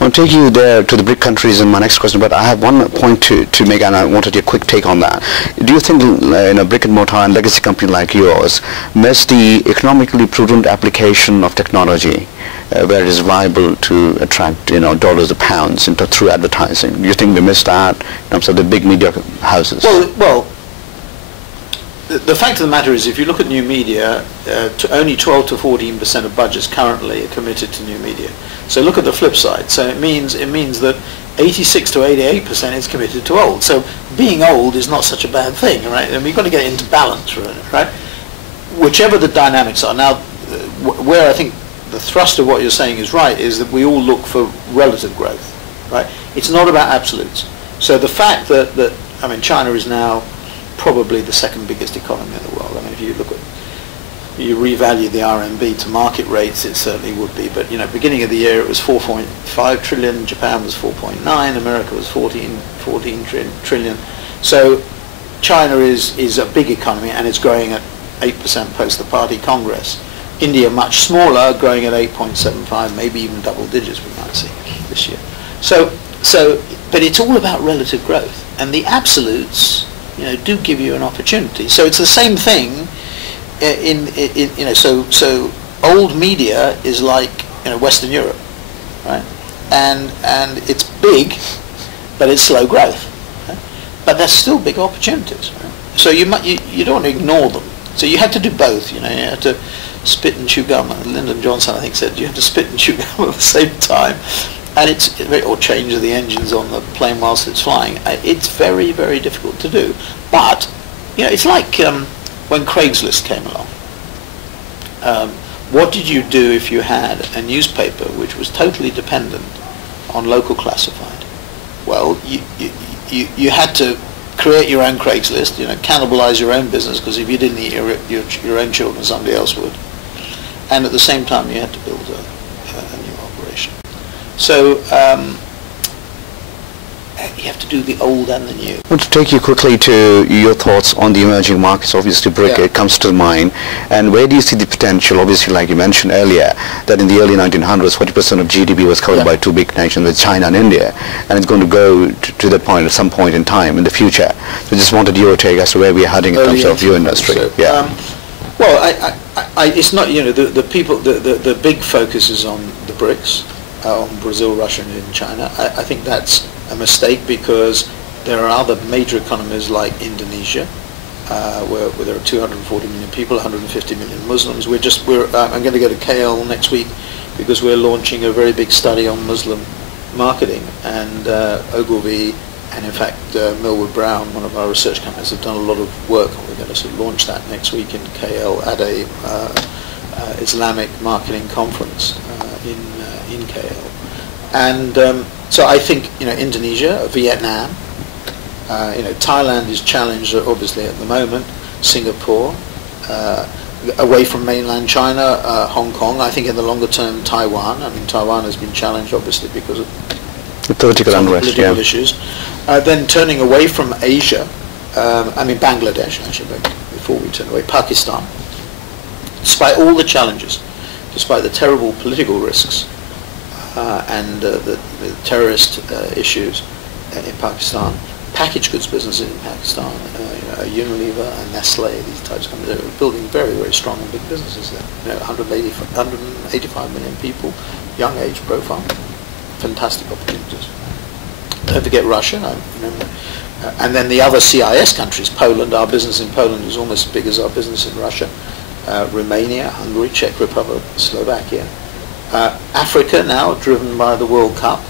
I'll take you there to the BRIC countries in my next question, but I have one point to make, and I wanted your quick take on that. Do you think in a brick and mortar and legacy company like yours miss the economically prudent application of technology where it is viable to attract dollars or pounds through advertising? Do you think we miss that in terms of the big media houses? Well, the fact of the matter is, if you look at new media, only 12 to 14% of budgets currently are committed to new media. So look at the flip side. So it means that 86 to 88% is committed to old. So being old is not such a bad thing, right? And we've got to get into balance, right? Whichever the dynamics are. Now, where I think the thrust of what you're saying is right is that we all look for relative growth, right? It's not about absolutes. So the fact that China is now probably the second biggest economy in the world. I mean, if you look at, you revalue the RMB to market rates, it certainly would be. But beginning of the year it was 4.5 trillion, Japan was 4.9, America was 14 trillion. So China is a big economy, and it's growing at 8% post the Party Congress. India much smaller, growing at 8.75, maybe even double digits we might see this year. But it's all about relative growth, and the absolutes do give you an opportunity. So it's the same thing so old media is like Western Europe, right? And it's big, but it's slow growth. Right? But there's still big opportunities. Right? So you don't want to ignore them. So you have to do both. You have to spit and chew gum. Lyndon Johnson, I think, said you have to spit and chew gum at the same time. And or change the engines on the plane whilst it's flying. It's very, very difficult to do. But it's like when Craigslist came along. What did you do if you had a newspaper which was totally dependent on local classified? Well, you had to create your own Craigslist, cannibalize your own business, because if you didn't eat your own children, somebody else would. And at the same time, you had to build a new operation. So you have to do the old and the new. I want to take you quickly to your thoughts on the emerging markets. Obviously, BRIC, it comes to mind. And where do you see the potential? Obviously, like you mentioned earlier, that in the early 1900s, 40% of GDP was covered by two big nations, with China and India. And it's going to go to that point at some point in time in the future. So just wanted your take as to where we are heading in terms of your industry. So, well, it's not, the big focus is on the BRICS, on Brazil, Russia, and China. I think that's a mistake, because there are other major economies like Indonesia, where there are 240 million people, 150 million Muslims. I'm going to go to KL next week because we're launching a very big study on Muslim marketing, and Ogilvy and in fact Millward Brown, one of our research companies, have done a lot of work, and we're going to sort of launch that next week in KL at a Islamic marketing conference in KL. And so I think Indonesia, Vietnam, Thailand is challenged obviously at the moment, Singapore, away from mainland China, Hong Kong. I think in the longer term, Taiwan. I mean, Taiwan has been challenged obviously because of the political unrest, political issues. Then turning away from Asia, Bangladesh actually, before we turn away, Pakistan. Despite all the challenges, despite the terrible political risks and the terrorist issues in Pakistan, packaged goods businesses in Pakistan, Unilever and Nestle, these types of companies, are building very, very strong and big businesses there. 185 million people, young age profile, fantastic opportunities. Don't forget Russia, and then the other CIS countries, Poland. Our business in Poland is almost as big as our business in Russia. Romania, Hungary, Czech Republic, Slovakia. Africa now, driven by the World Cup.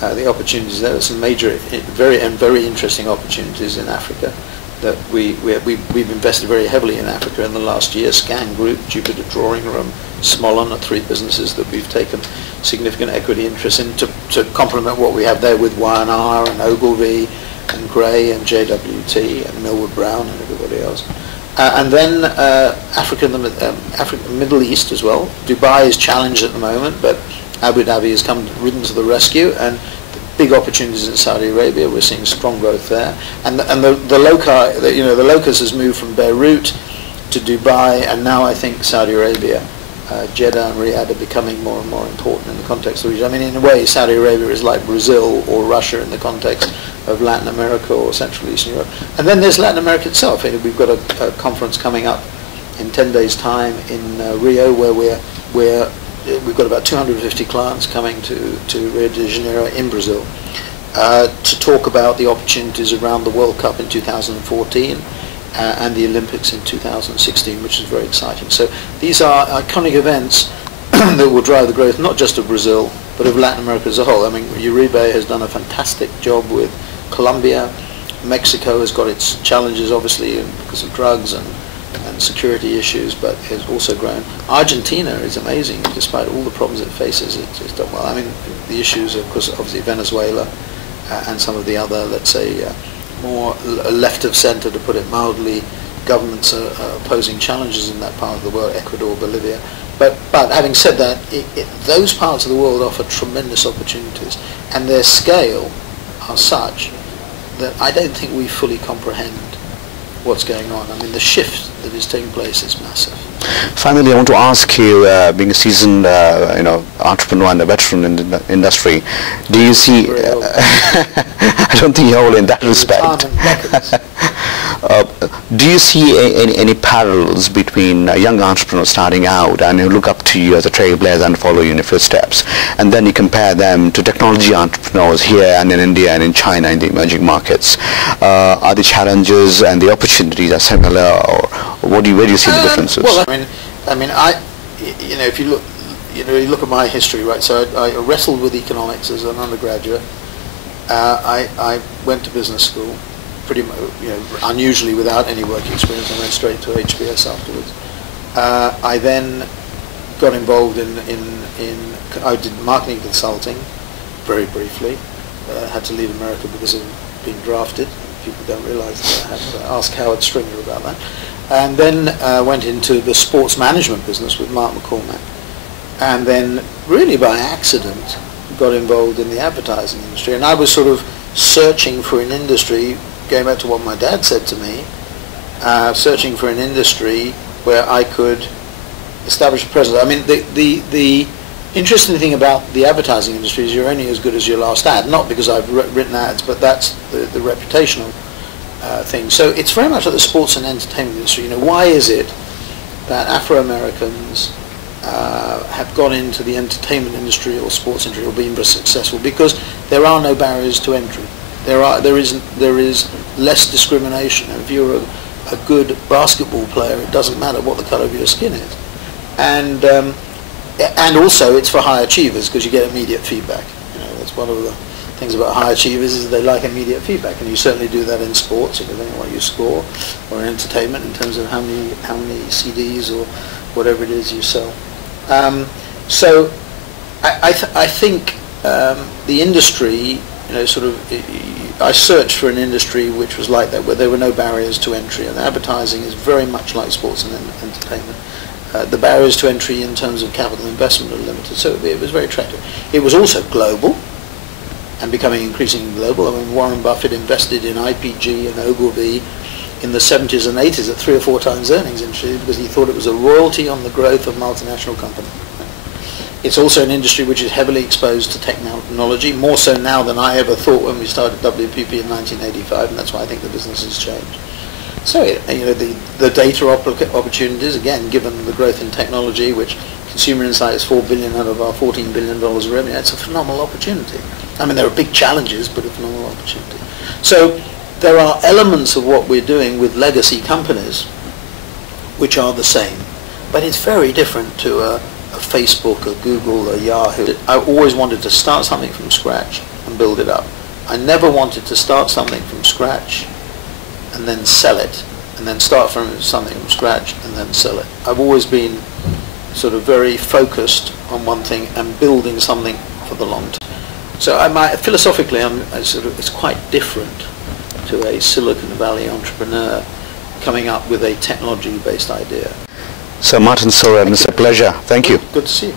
The opportunities there. There's some major, very interesting opportunities in Africa that we've invested very heavily in Africa in the last year. Scan Group, Jupiter Drawing Room, Smollen are three businesses that we've taken significant equity interest in to complement what we have there with Y&R and Ogilvy and Gray and JWT and Millward Brown and everybody else. And then Africa, the Middle East as well. Dubai is challenged at the moment, but Abu Dhabi has ridden to the rescue, and big opportunities in Saudi Arabia. We're seeing strong growth there, and the locus has moved from Beirut to Dubai, and now I think Saudi Arabia Jeddah and Riyadh are becoming more and more important in the context of the region. I mean, in a way, Saudi Arabia is like Brazil or Russia in the context of Latin America or Central Eastern Europe. And then there's Latin America itself. We've got a conference coming up in 10 days' time in Rio, where we've got about 250 clients coming to Rio de Janeiro in Brazil to talk about the opportunities around the World Cup in 2014 and the Olympics in 2016, which is very exciting. So these are iconic events that will drive the growth not just of Brazil, but of Latin America as a whole. I mean, Uribe has done a fantastic job with Colombia. Mexico has got its challenges, obviously, because of drugs and security issues, but has also grown. Argentina is amazing, despite all the problems it faces. It's done well. I mean, the issues, of course, obviously Venezuela and some of the other, let's say, more left of center, to put it mildly, governments are posing challenges in that part of the world, Ecuador, Bolivia. But having said that, those parts of the world offer tremendous opportunities, and their scale are such that I don't think we fully comprehend what's going on. I mean, the shift that is taking place is massive. Finally, I want to ask you, being a seasoned, entrepreneur and a veteran in the industry, do you see? I don't think you're old in that respect. Do you see any parallels between a young entrepreneur starting out and who look up to you as a trailblazer and follow you in your footsteps, and then you compare them to technology entrepreneurs here and in India and in China, in the emerging markets? Are the challenges and the opportunities are similar, or where do you see the differences? Well, if you look at my history, right? So I wrestled with economics as an undergraduate. I went to business school, pretty much, unusually without any work experience. I went straight to HBS afterwards. I then got involved I did marketing consulting, very briefly. Had to leave America because of being drafted. People don't realise that. I had to ask Howard Stringer about that. And then went into the sports management business with Mark McCormack. And then, really by accident, got involved in the advertising industry. And I was sort of searching for an industry, going back to what my dad said to me, searching for an industry where I could establish a presence. I mean, the interesting thing about the advertising industry is you're only as good as your last ad. Not because I've written ads, but that's the reputational thing. So it's very much like the sports and entertainment industry. Why is it that Afro-Americans have gone into the entertainment industry or sports industry or been very successful? Because there are no barriers to entry. There is less discrimination. If you're a good basketball player, it doesn't matter what the colour of your skin is, and also it's for high achievers because you get immediate feedback. That's one of the things about high achievers is they like immediate feedback, and you certainly do that in sports, depending on what you score, or in entertainment in terms of how many CDs or whatever it is you sell. So I think the industry, I searched for an industry which was like that, where there were no barriers to entry, and advertising is very much like sports and entertainment. The barriers to entry in terms of capital investment are limited, so it was very attractive. It was also global, and becoming increasingly global. I mean, Warren Buffett invested in IPG and Ogilvy in the 70s and 80s at 3 or 4 times earnings, because he thought it was a royalty on the growth of multinational companies. It's also an industry which is heavily exposed to technology, more so now than I ever thought when we started WPP in 1985, and that's why I think the business has changed. So, the data opportunities, again, given the growth in technology, which Consumer Insight is $4 billion out of our $14 billion of revenue, it's a phenomenal opportunity. I mean, there are big challenges, but a phenomenal opportunity. So, there are elements of what we're doing with legacy companies which are the same, but it's very different to a Facebook, a Google, a Yahoo. I always wanted to start something from scratch and build it up. I never wanted to start something from scratch and then sell it, and then start from something from scratch and then sell it. I've always been sort of very focused on one thing and building something for the long term. So philosophically, it's quite different to a Silicon Valley entrepreneur coming up with a technology-based idea. So Mateen, Sorrell, it's a pleasure. Thank you. Good to see you.